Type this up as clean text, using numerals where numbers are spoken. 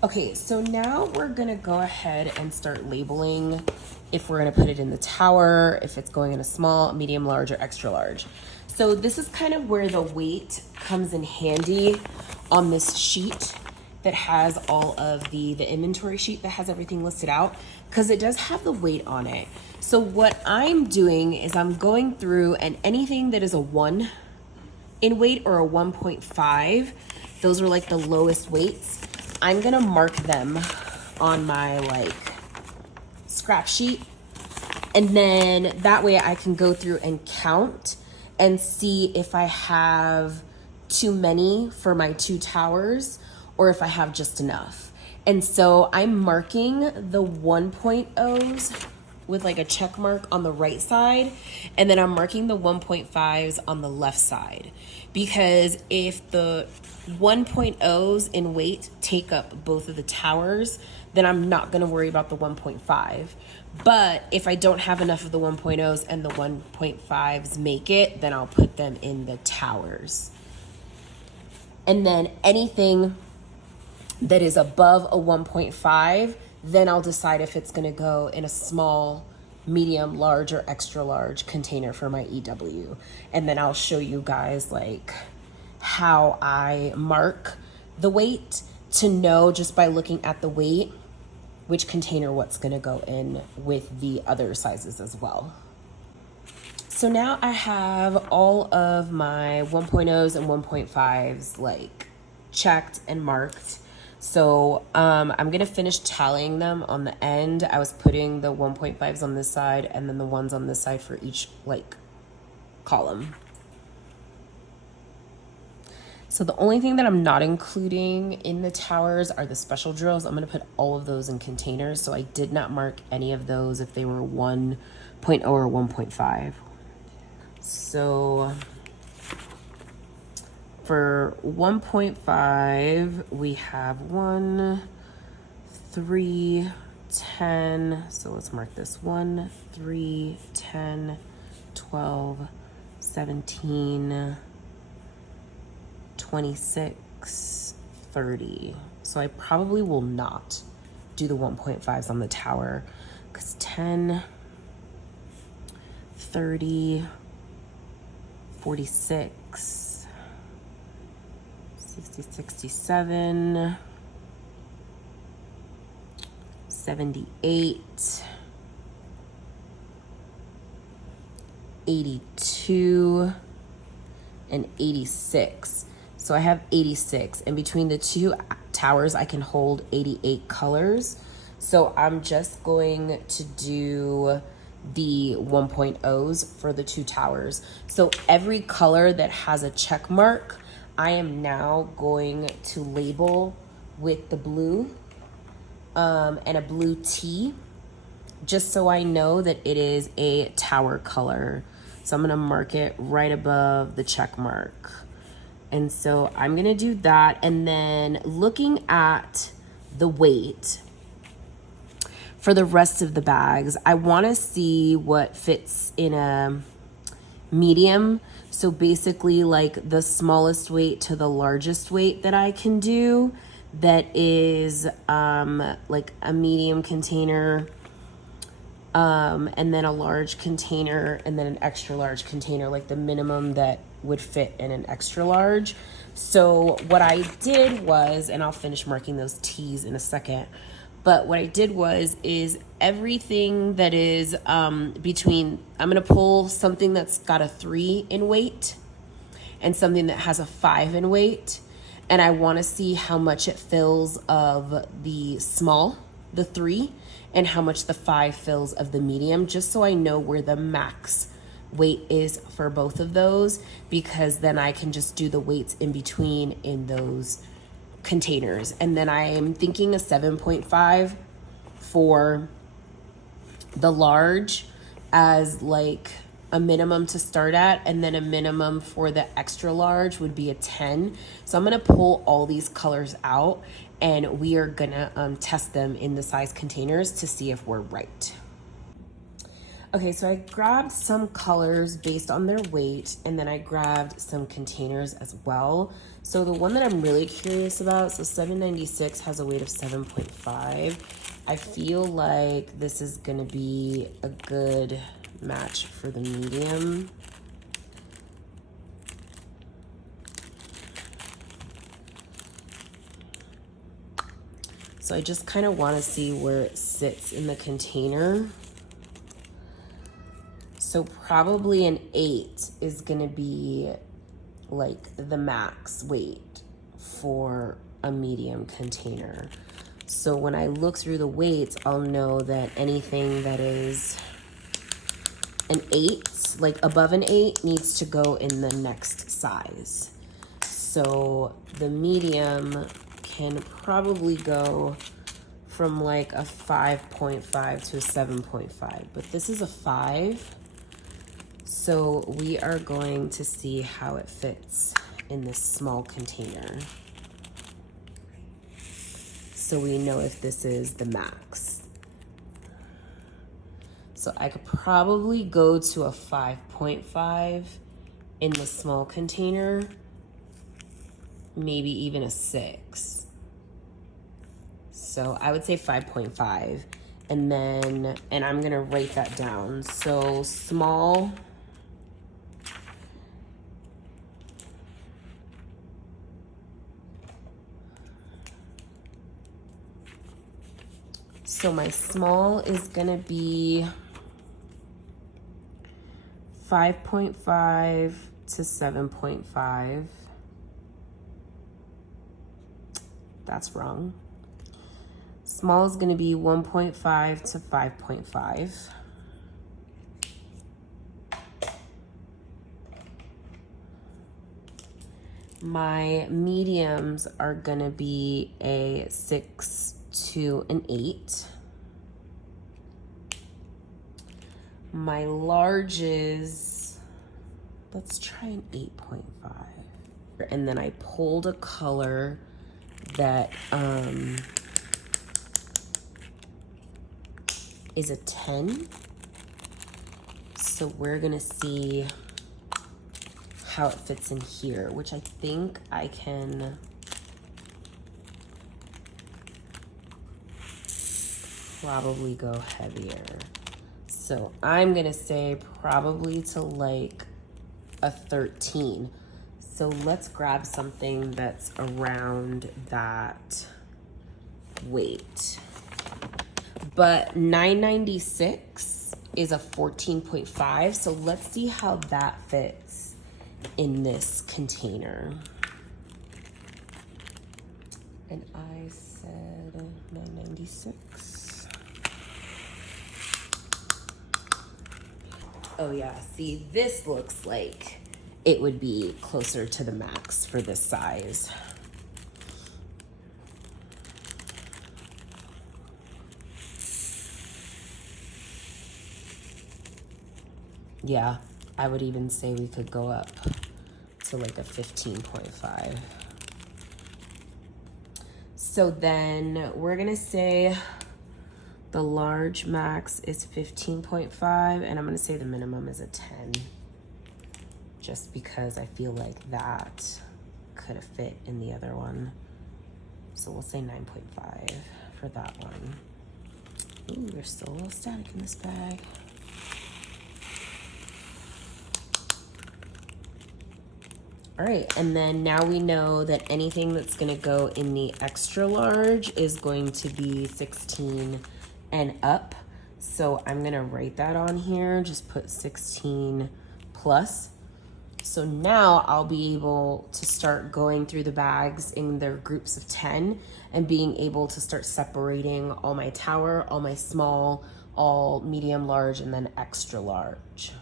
Okay, so now we're gonna go ahead and start labeling if we're gonna put it in the tower, if it's going in a small, medium, large, or extra large. So this is kind of where the weight comes in handy on this sheet that has all of the inventory sheet that has everything listed out, because it does have the weight on it. So what I'm doing is I'm going through, and anything that is a 1 in weight or a 1.5, those are like the lowest weights, I'm gonna mark them on my like scrap sheet, and then that way I can go through and count and see if I have too many for my 2 towers or if I have just enough. And so I'm marking the 1.0s with like a check mark on the right side, and then I'm marking the 1.5s on the left side, because if the 1.0s in weight take up both of the towers, then I'm not going to worry about the 1.5. But if I don't have enough of the 1.0s and the 1.5s make it, then I'll put them in the towers. And then anything that is above a 1.5, then I'll decide if it's gonna go in a small, medium, large, or extra large container for my EW. And then I'll show you guys like how I mark the weight to know just by looking at the weight which container what's gonna go in with the other sizes as well. So now I have all of my 1.0s and 1.5s like checked and marked. So I'm gonna finish tallying them on the end. I was putting the 1.5s on this side and then the ones on this side for each like column. So the only thing that I'm not including in the towers are the special drills. I'm gonna put all of those in containers. So I did not mark any of those if they were 1.0 or 1.5. So for 1.5, we have 1, 3, 10. So let's mark this 1, 3, 10, 12, 17, 26, 30. So I probably will not do the 1.5s on the tower, because 10, 30, 46, 60, 67, 78, 82, and 86. So I have 86, and between the 2 towers I can hold 88 colors. So I'm just going to do the 1.0s for the 2 towers. So every color that has a check mark, I am now going to label with the blue and a blue T, just so I know that it is a tower color. So I'm gonna mark it right above the check mark. And so I'm gonna do that, and then looking at the weight for the rest of the bags, I wanna see what fits in a medium. So basically like the smallest weight to the largest weight that I can do, that is like a medium container, and then a large container, and then an extra large container, like the minimum that would fit in an extra large. So what I did was, and I'll finish marking those T's in a second, but what I did was everything that is between, I'm gonna pull something that's got a 3 in weight and something that has a 5 in weight, and I wanna see how much it fills of the small, the 3, and how much the 5 fills of the medium, just so I know where the max weight is for both of those, because then I can just do the weights in between in those containers. And then I am thinking a 7.5 for the large as like a minimum to start at, and then a minimum for the extra large would be a 10. So I'm gonna pull all these colors out, and we are gonna test them in the size containers to see if we're right. Okay, so I grabbed some colors based on their weight, and then I grabbed some containers as well. So the one that I'm really curious about, so 796 has a weight of 7.5. I feel like this is gonna be a good match for the medium. So I just kind of want to see where it sits in the container. So probably an 8 is going to be like the max weight for a medium container. So when I look through the weights, I'll know that anything that is an 8, like above an 8, needs to go in the next size. So the medium can probably go from like a 5.5 to a 7.5, but this is a 5. So we are going to see how it fits in this small container. So we know if this is the max. So I could probably go to a 5.5 in the small container, maybe even a 6. So I would say 5.5, and I'm gonna write that down. So small, so my small is gonna be 5.5 to 7.5. That's wrong. Small is going to be 1.5 to 5.5. My mediums are going to be a 6 to an 8. My larges, let's try an 8.5. And then I pulled a color that is a 10. So we're gonna see how it fits in here, which I think I can probably go heavier. So I'm gonna say probably to like a 13. So let's grab something that's around that weight. But 996 is a 14.5, so let's see how that fits in this container. And I said 996. Oh yeah, see, this looks like it would be closer to the max for this size. Yeah, I would even say we could go up to like a 15.5. So then we're gonna say the large max is 15.5, and I'm gonna say the minimum is a 10, just because I feel like that could have fit in the other one. So we'll say 9.5 for that one. Ooh, there's still a little static in this bag. All right, and then now we know that anything that's gonna go in the extra large is going to be 16 and up. So I'm gonna write that on here, just put 16 plus. So now I'll be able to start going through the bags in their groups of 10 and being able to start separating all my tower, all my small, all medium, large, and then extra large.